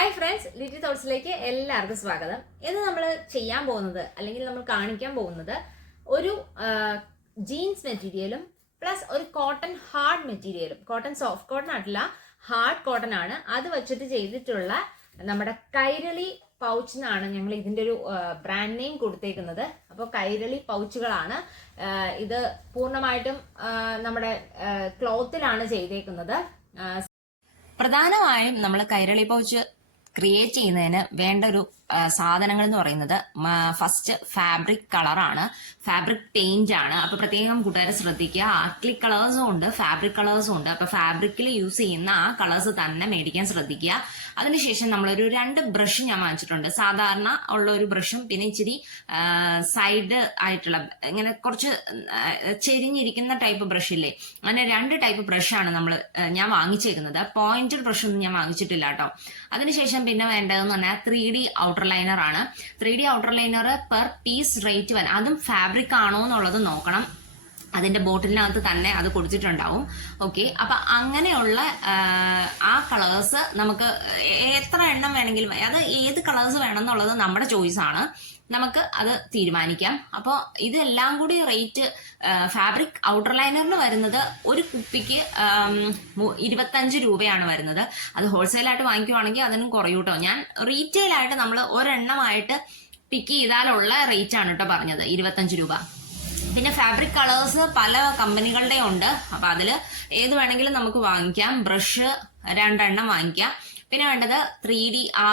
Hi friends little തോട്ട്സിലേക്ക് എല്ലാവർക്കും സ്വാഗതം. ഇന്ന് നമ്മൾ ചെയ്യാൻ പോകുന്നത് അല്ലെങ്കിൽ നമ്മൾ കാണിക്കാൻ പോകുന്നത് ഒരു ജീൻസ് മെറ്റീരിയലും പ്ലസ് ഒരു കോട്ടൺ ഹാർഡ് മെറ്റീരിയലും കോട്ടൺ സോഫ്റ്റ് കോട്ടൺ ആയിട്ടില്ല ഹാർഡ് കോട്ടൺ ആണ്. അത് വെച്ചിട്ട് ചെയ്തിട്ടുള്ള നമ്മുടെ കൈരളി പൗച്ച് എന്നാണ് ഞങ്ങൾ ഇതിന്റെ ഒരു ബ്രാൻഡ് നെയിം കൊടുത്തേക്കുന്നത്. അപ്പോൾ കൈരളി പൗച്ചുകളാണ് ഇത് പൂർണമായിട്ടും നമ്മുടെ ക്ലോത്തിലാണ് ചെയ്തേക്കുന്നത്. പ്രധാനമായും നമ്മൾ കൈരളി പൗച്ച് ക്രിയേറ്റ് ചെയ്യുന്നതിന് വേണ്ട ഒരു സാധനങ്ങൾ എന്ന് പറയുന്നത് ഫസ്റ്റ് ഫാബ്രിക് കളറാണ് ഫാബ്രിക് പെയിന്റ് ആണ്. അപ്പൊ പ്രത്യേകം കൂട്ടുകാരെ ശ്രദ്ധിക്കുക. ആക്ലിക് കളേഴ്സും ഉണ്ട് ഫാബ്രിക് കളേഴ്സും ഉണ്ട്. അപ്പൊ ഫാബ്രിക്കിൽ യൂസ് ചെയ്യുന്ന ആ കളേഴ്സ് തന്നെ മേടിക്കാൻ ശ്രദ്ധിക്കുക. അതിനുശേഷം നമ്മളൊരു രണ്ട് ബ്രഷ് ഞാൻ വാങ്ങിച്ചിട്ടുണ്ട്. സാധാരണ ഉള്ള ഒരു ബ്രഷും പിന്നെ ഇച്ചിരി സൈഡ് ആയിട്ടുള്ള ഇങ്ങനെ കുറച്ച് ചെരിഞ്ഞിരിക്കുന്ന ടൈപ്പ് ബ്രഷ് ഇല്ലേ? അങ്ങനെ രണ്ട് ടൈപ്പ് ബ്രഷാണ് നമ്മൾ ഞാൻ വാങ്ങിച്ചേക്കുന്നത്. പോയിന്റഡ് ബ്രഷ് ഒന്നും ഞാൻ വാങ്ങിച്ചിട്ടില്ല കേട്ടോ. അതിനുശേഷം പിന്നെ വേണ്ടതെന്ന് പറഞ്ഞാൽ ത്രീ ഡി ഔട്ടർ ലൈനർ ആണ്. Three D outer liner per piece rate one. അതും ഫാബ്രിക് ആണോ എന്നുള്ളത് നോക്കണം. അതിന്റെ ബോട്ടിലിനകത്ത് തന്നെ അത് കൊടുത്തിട്ടുണ്ടാവും ഓക്കെ അപ്പൊ അങ്ങനെയുള്ള ആ, കളേഴ്സ് നമുക്ക് എത്ര എണ്ണം വേണമെങ്കിലും അത് ഏത് കളേഴ്സ് വേണം എന്നുള്ളത് നമ്മുടെ ചോയ്സ് ആണ്. നമുക്ക് അത് തീരുമാനിക്കാം. അപ്പോൾ ഇതെല്ലാം കൂടി റേറ്റ് ഫാബ്രിക് ഔട്ടർ ലൈനറിന് വരുന്നത് ഒരു കുപ്പിക്ക് ഇരുപത്തഞ്ച് രൂപയാണ് വരുന്നത്. അത് ഹോൾസെയിലായിട്ട് വാങ്ങിക്കുവാണെങ്കിൽ അതിനും കുറയും കേട്ടോ ഞാൻ റീറ്റെയിലായിട്ട് നമ്മൾ ഒരെണ്ണമായിട്ട് പിക്ക് ചെയ്താലുള്ള റേറ്റ് ആണ് കേട്ടോ പറഞ്ഞത് ഇരുപത്തഞ്ച് രൂപ. പിന്നെ ഫാബ്രിക് കളേഴ്സ് പല കമ്പനികളുടെ ഉണ്ട്. അപ്പൊ അതിൽ ഏത് വേണമെങ്കിലും നമുക്ക് വാങ്ങിക്കാം. ബ്രഷ് രണ്ടെണ്ണം വാങ്ങിക്കാം. പിന്നെ വേണ്ടത് ത്രീ ഡി ആ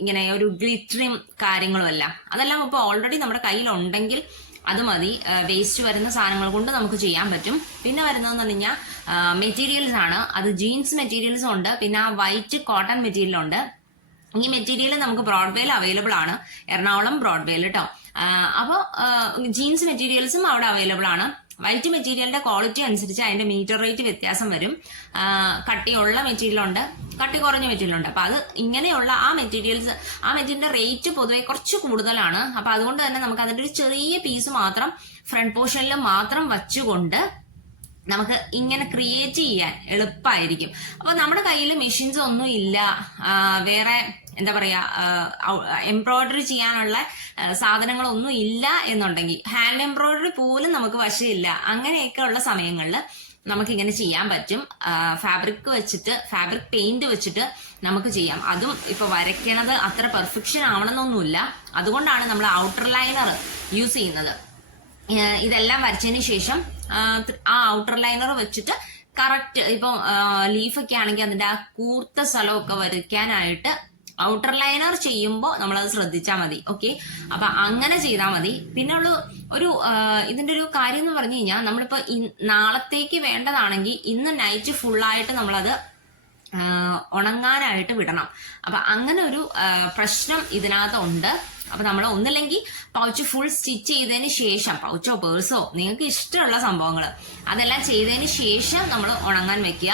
ഇങ്ങനെ ഒരു ഗ്ലിറ്ററിങ് കാര്യങ്ങളും അതെല്ലാം ഇപ്പോൾ ഓൾറെഡി നമ്മുടെ കയ്യിൽ ഉണ്ടെങ്കിൽ അത് മതി. വേസ്റ്റ് വരുന്ന സാധനങ്ങൾ കൊണ്ട് നമുക്ക് ചെയ്യാൻ പറ്റും. പിന്നെ വരുന്നതെന്ന് പറഞ്ഞു കഴിഞ്ഞാൽ മെറ്റീരിയൽസ് ആണ്. അത് ജീൻസ് മെറ്റീരിയൽസും ഉണ്ട്. പിന്നെ ആ വൈറ്റ് കോട്ടൺ മെറ്റീരിയൽ ഉണ്ട്. ഈ മെറ്റീരിയൽ നമുക്ക് ബ്രോഡ്വേയിൽ അവൈലബിൾ ആണ്. എറണാകുളം ബ്രോഡ്വേയിൽ കേട്ടോ അപ്പോൾ ജീൻസ് മെറ്റീരിയൽസും അവിടെ അവൈലബിൾ ആണ്. വൈറ്റ് മെറ്റീരിയലിന്റെ ക്വാളിറ്റി അനുസരിച്ച് അതിന്റെ മീറ്റർ റേറ്റ് വ്യത്യാസം വരും. കട്ടിയുള്ള മെറ്റീരിയൽ ഉണ്ട് കട്ടി കുറഞ്ഞ മെറ്റീരിയൽ ഉണ്ട്. അപ്പൊ അത് ഇങ്ങനെയുള്ള ആ മെറ്റീരിയൽസ് ആ മെറ്റീരിയലിന്റെ റേറ്റ് പൊതുവെ കുറച്ച് കൂടുതലാണ്. അപ്പൊ അതുകൊണ്ട് തന്നെ നമുക്ക് അതിന്റെ ഒരു ചെറിയ പീസ് മാത്രം ഫ്രണ്ട് പോർഷനിൽ മാത്രം വച്ചുകൊണ്ട് നമുക്ക് ഇങ്ങനെ ക്രിയേറ്റ് ചെയ്യാൻ എളുപ്പമായിരിക്കും അപ്പൊ നമ്മുടെ കയ്യിൽ മെഷീൻസ് ഒന്നും ഇല്ല വേറെ എന്താ പറയാ എംബ്രോയിഡറി ചെയ്യാനുള്ള സാധനങ്ങളൊന്നും ഇല്ല എന്നുണ്ടെങ്കിൽ ഹാൻഡ് എംബ്രോയിഡറി പോലും നമുക്ക് വശമില്ല. അങ്ങനെയൊക്കെ ഉള്ള സമയങ്ങളിൽ നമുക്ക് ഇങ്ങനെ ചെയ്യാൻ പറ്റും. ഫാബ്രിക് വെച്ചിട്ട് ഫാബ്രിക് പെയിന്റ് വെച്ചിട്ട് നമുക്ക് ചെയ്യാം. അതും ഇപ്പൊ വരയ്ക്കണത് അത്ര പെർഫെക്ഷൻ ആവണമെന്നൊന്നുമില്ല. അതുകൊണ്ടാണ് നമ്മൾ ഔട്ടർ ലൈനർ യൂസ് ചെയ്യുന്നത്. ഇതെല്ലാം വരച്ചതിന് ശേഷം ആ, ഔട്ടർ ലൈനർ വെച്ചിട്ട് കറക്റ്റ് ഇപ്പം ലീഫൊക്കെ ആണെങ്കിൽ അതിന്റെ ആ കൂർത്ത സ്ഥലമൊക്കെ വരയ്ക്കാനായിട്ട് ഔട്ടർ ലൈനർ ചെയ്യുമ്പോൾ നമ്മളത് ശ്രദ്ധിച്ചാൽ മതി ഓക്കെ അപ്പൊ അങ്ങനെ ചെയ്താൽ മതി. പിന്നെ ഉള്ള ഒരു ഇതിന്റെ ഒരു കാര്യം എന്ന് പറഞ്ഞു കഴിഞ്ഞാൽ നമ്മളിപ്പോ നാളത്തേക്ക് വേണ്ടതാണെങ്കിൽ ഇന്ന് നൈറ്റ് ഫുള്ളായിട്ട് നമ്മളത് ഉണങ്ങാനായിട്ട് വിടണം. അപ്പൊ അങ്ങനെ ഒരു പ്രശ്നം ഇതിനകത്ത് ഉണ്ട് അപ്പൊ നമ്മൾ ഒന്നില്ലെങ്കിൽ പൗച്ച് ഫുൾ സ്റ്റിച്ച് ചെയ്തതിന് ശേഷം പൗച്ചോ പേഴ്സോ നിങ്ങൾക്ക് ഇഷ്ടമുള്ള സംഭവങ്ങൾ അതെല്ലാം ചെയ്തതിന് ശേഷം നമ്മൾ ഉണങ്ങാൻ വെക്കുക.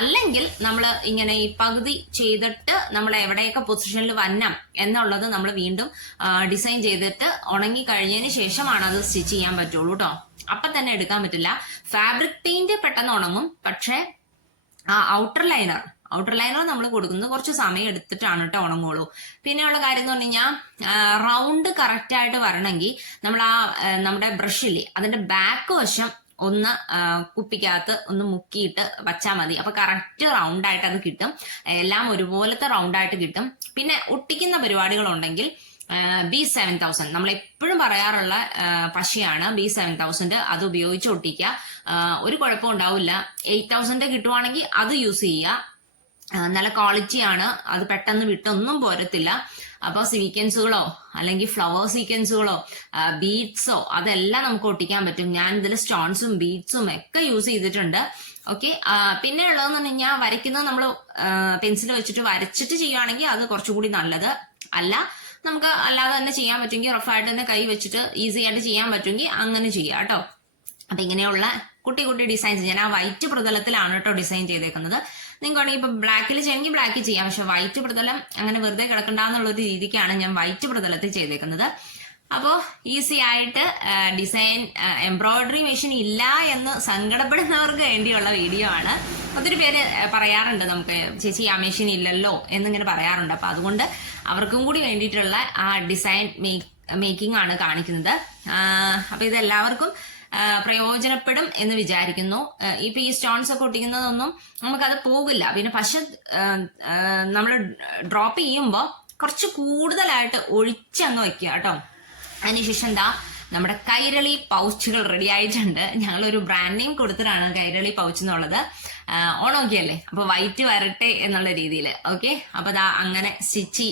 അല്ലെങ്കിൽ നമ്മൾ ഇങ്ങനെ ഈ പകുതി ചെയ്തിട്ട് നമ്മൾ എവിടെയൊക്കെ പൊസിഷനിൽ വന്നാം എന്നുള്ളത് നമ്മൾ വീണ്ടും ഡിസൈൻ ചെയ്തിട്ട് ഉണങ്ങി കഴിഞ്ഞതിന് ശേഷമാണ് അത് സ്റ്റിച്ച് ചെയ്യാൻ പറ്റുള്ളൂ കേട്ടോ അപ്പൊ തന്നെ എടുക്കാൻ പറ്റില്ല. ഫാബ്രിക് പെയിന്റ് പെട്ടെന്ന് ഉണങ്ങും. പക്ഷേ ആ ഔട്ടർ ലൈനർ ഔട്ടർ ലൈനർ നമ്മൾ കൊടുക്കുന്നത് കുറച്ച് സമയം എടുത്തിട്ടാണ് കേട്ടോ ഉണങ്ങുള്ളൂ. പിന്നെയുള്ള കാര്യം എന്ന് പറഞ്ഞു കഴിഞ്ഞാൽ റൗണ്ട് കറക്റ്റ് ആയിട്ട് വരണമെങ്കിൽ നമ്മൾ ആ നമ്മുടെ ബ്രഷില്ലേ അതിന്റെ ബാക്ക് വശം ഒന്ന് കുപ്പിക്കകത്ത് ഒന്ന് മുക്കിയിട്ട് വച്ചാൽ മതി. അപ്പൊ കറക്റ്റ് റൗണ്ട് ആയിട്ട് അത് കിട്ടും. എല്ലാം ഒരുപോലത്തെ റൗണ്ട് ആയിട്ട് കിട്ടും. പിന്നെ ഒട്ടിക്കുന്ന പരിപാടികളുണ്ടെങ്കിൽ ബി സെവൻ തൗസൻഡ് നമ്മൾ എപ്പോഴും പറയാറുള്ള പശയാണ് ബി സെവൻ തൗസൻഡ് അത് ഉപയോഗിച്ച് ഒട്ടിക്കുക. ഒരു കുഴപ്പം ഉണ്ടാവില്ല. എയ്റ്റ് തൗസൻഡ് കിട്ടുവാണെങ്കിൽ അത് യൂസ് ചെയ്യുക. നല്ല ക്വാളിറ്റിയാണ് അത് പെട്ടെന്ന് വിട്ടൊന്നും പോരത്തില്ല. അപ്പോൾ സീക്വൻസുകളോ അല്ലെങ്കിൽ ഫ്ലവർ സീക്വൻസുകളോ ബീഡ്സോ അതെല്ലാം നമുക്ക് ഒട്ടിക്കാൻ പറ്റും. ഞാൻ ഇതിൽ സ്റ്റോൺസും ബീഡ്സും ഒക്കെ യൂസ് ചെയ്തിട്ടുണ്ട്. ഓക്കെ പിന്നെ ഉള്ളതെന്ന് പറഞ്ഞു കഴിഞ്ഞാൽ വരയ്ക്കുന്നത് നമ്മൾ പെൻസിൽ വെച്ചിട്ട് വരച്ചിട്ട് ചെയ്യുകയാണെങ്കിൽ അത് കുറച്ചുകൂടി നല്ലത്. അല്ല നമുക്ക് അല്ലാതെ തന്നെ ചെയ്യാൻ പറ്റുമെങ്കിൽ റഫായിട്ട് തന്നെ കൈ വെച്ചിട്ട് ഈസി ആയിട്ട് ചെയ്യാൻ പറ്റുമെങ്കിൽ അങ്ങനെ ചെയ്യാം കേട്ടോ. അപ്പൊ ഇങ്ങനെയുള്ള കുട്ടി കുട്ടി ഡിസൈൻസ് ഞാൻ ആ വൈറ്റ് പ്രതലത്തിലാണ് കേട്ടോ ഡിസൈൻ ചെയ്തേക്കുന്നത്. നിങ്ങൾക്ക് വേണമെങ്കിൽ ഇപ്പൊ ബ്ലാക്കിൽ ചെയ്യണമെങ്കിൽ ബ്ലാക്ക് ചെയ്യാം. പക്ഷെ വൈറ്റ് പ്രതലം അങ്ങനെ വെറുതെ കിടക്കണ്ടെന്നുള്ള ഒരു രീതിക്കാണ് ഞാൻ വൈറ്റ് പ്രതലത്തിൽ ചെയ്തേക്കുന്നത്. അപ്പോൾ ഈസി ആയിട്ട് ഡിസൈൻ എംബ്രോയിഡറി മെഷീൻ ഇല്ല എന്ന് സങ്കടപ്പെടുന്നവർക്ക് വേണ്ടിയുള്ള വീഡിയോ ആണ്. ഒത്തിരി പേര് പറയാറുണ്ട് നമുക്ക് ചേച്ചി ആ മെഷീൻ ഇല്ലല്ലോ എന്നിങ്ങനെ പറയാറുണ്ട്. അപ്പൊ അതുകൊണ്ട് അവർക്കും കൂടി വേണ്ടിയിട്ടുള്ള ആ ഡിസൈൻ മേക്കിംഗ് ആണ് കാണിക്കുന്നത്. അപ്പോൾ അപ്പൊ ഇത് എല്ലാവർക്കും ആ, പ്രയോജനപ്പെടും എന്ന് വിചാരിക്കുന്നു. ഇപ്പൊ ഈ സ്റ്റോൺസ് ഒക്കെ ഒട്ടിക്കുന്നതൊന്നും നമുക്കത് പോകില്ല. പിന്നെ പശ നമ്മൾ ഡ്രോപ്പ് ചെയ്യുമ്പോൾ കുറച്ച് കൂടുതലായിട്ട് ഒഴിച്ചങ്ങ് വെക്കുക കേട്ടോ. അതിനുശേഷം എന്താ നമ്മുടെ കൈരളി പൗച്ചുകൾ റെഡി ആയിട്ടുണ്ട്. ഞങ്ങൾ ഒരു ബ്രാൻഡ് നെയിം കൊടുത്തിട്ടാണ് കൈരളി പൗച്ച് എന്നുള്ളത്. ഓണോക്കിയല്ലേ? അപ്പൊ വൈറ്റ് വരട്ടെ എന്നുള്ള രീതിയിൽ ഓക്കെ അപ്പൊ ദാ അങ്ങനെ സ്റ്റിച്ച്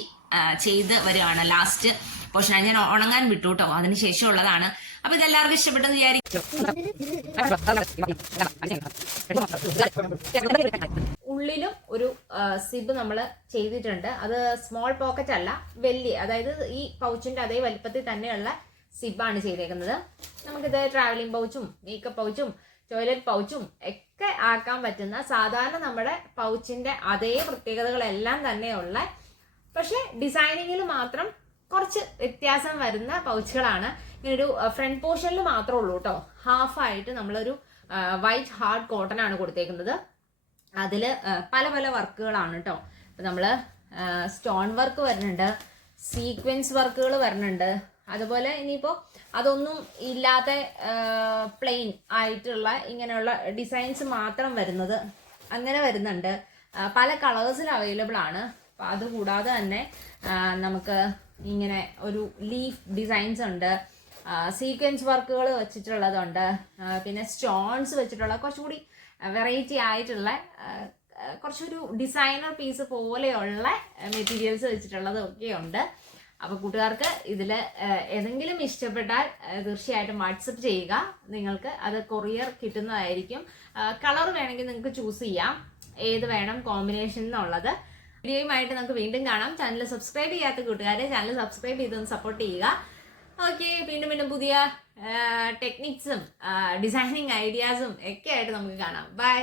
ചെയ്ത് വരികയാണ് ലാസ്റ്റ് പോർഷൻ ഞാൻ ഉണങ്ങാൻ വിട്ടു കേട്ടോ അതിന് ശേഷമുള്ളതാണ്. അപ്പൊ ഇതെല്ലാവർക്കും ഇഷ്ടപ്പെട്ടെന്ന് വിചാരിക്കും. ഉള്ളിലും ഒരു സിബ് നമ്മൾ ചെയ്തിട്ടുണ്ട്. അത് സ്മോൾ പോക്കറ്റ് അല്ല വലിയ അതായത് ഈ പൗച്ചിന്റെ അതേ വലിപ്പത്തിൽ തന്നെയുള്ള സിബാണ് ചെയ്തേക്കുന്നത്. നമുക്കിത് ട്രാവലിംഗ് പൗച്ചും മേക്കപ്പ് പൗച്ചും ടോയ്ലറ്റ് പൗച്ചും ഒക്കെ ആക്കാൻ പറ്റുന്ന സാധാരണ നമ്മുടെ പൗച്ചിന്റെ അതേ പ്രത്യേകതകളെല്ലാം തന്നെയുള്ള പക്ഷെ ഡിസൈനിങ്ങിൽ മാത്രം കുറച്ച് വ്യത്യാസം വരുന്ന പൗച്ചുകളാണ്. ഇങ്ങനെ ഒരു ഫ്രണ്ട് പോർഷനിൽ മാത്രമേ ഉള്ളൂ കേട്ടോ ഹാഫായിട്ട് നമ്മളൊരു വൈറ്റ് ഹാർഡ് കോട്ടൺ ആണ് കൊടുത്തേക്കുന്നത്. അതിൽ പല പല വർക്കുകളാണ് കേട്ടോ ഇപ്പം നമ്മൾ സ്റ്റോൺ വർക്ക് വരുന്നുണ്ട് സീക്വൻസ് വർക്കുകൾ വരുന്നുണ്ട്. അതുപോലെ ഇനിയിപ്പോൾ അതൊന്നും ഇല്ലാത്ത പ്ലെയിൻ ആയിട്ടുള്ള ഇങ്ങനെയുള്ള ഡിസൈൻസ് മാത്രം വരുന്നത്. അങ്ങനെ വരുന്നുണ്ട്. പല കളേഴ്സിൽ അവൈലബിൾ ആണ്. അപ്പം അതുകൂടാതെ തന്നെ നമുക്ക് ഇങ്ങനെ ഒരു ലീഫ് ഡിസൈൻസ് ഉണ്ട്. സീക്വൻസ് വർക്കുകൾ വെച്ചിട്ടുള്ളതുണ്ട്. പിന്നെ സ്റ്റോൺസ് വെച്ചിട്ടുള്ള കുറച്ചുകൂടി വെറൈറ്റി ആയിട്ടുള്ള കുറച്ചൊരു ഡിസൈനർ പീസ് പോലെയുള്ള മെറ്റീരിയൽസ് വെച്ചിട്ടുള്ളതും ഒക്കെ ഉണ്ട് അപ്പോൾ കൂട്ടുകാർക്ക് ഇതിൽ ഏതെങ്കിലും ഇഷ്ടപ്പെട്ടാൽ തീർച്ചയായിട്ടും വാട്സപ്പ് ചെയ്യുക. നിങ്ങൾക്ക് അത് കൊറിയർ കിട്ടുന്നതായിരിക്കും. കളർ വേണമെങ്കിൽ നിങ്ങൾക്ക് ചൂസ് ചെയ്യാം. ഏത് വേണം കോമ്പിനേഷൻ എന്നുള്ളത്. വീഡിയോയുമായിട്ട് നമുക്ക് വീണ്ടും കാണാം. ചാനൽ സബ്സ്ക്രൈബ് ചെയ്യാത്ത കൂട്ടുകാരെ ചാനൽ സബ്സ്ക്രൈബ് ചെയ്തൊന്ന് സപ്പോർട്ട് ചെയ്യുക. ഓക്കെ വീണ്ടും വീണ്ടും പുതിയ ടെക്നിക്സും ഡിസൈനിങ് ഐഡിയാസും ഒക്കെ ആയിട്ട് നമുക്ക് കാണാം. ബൈ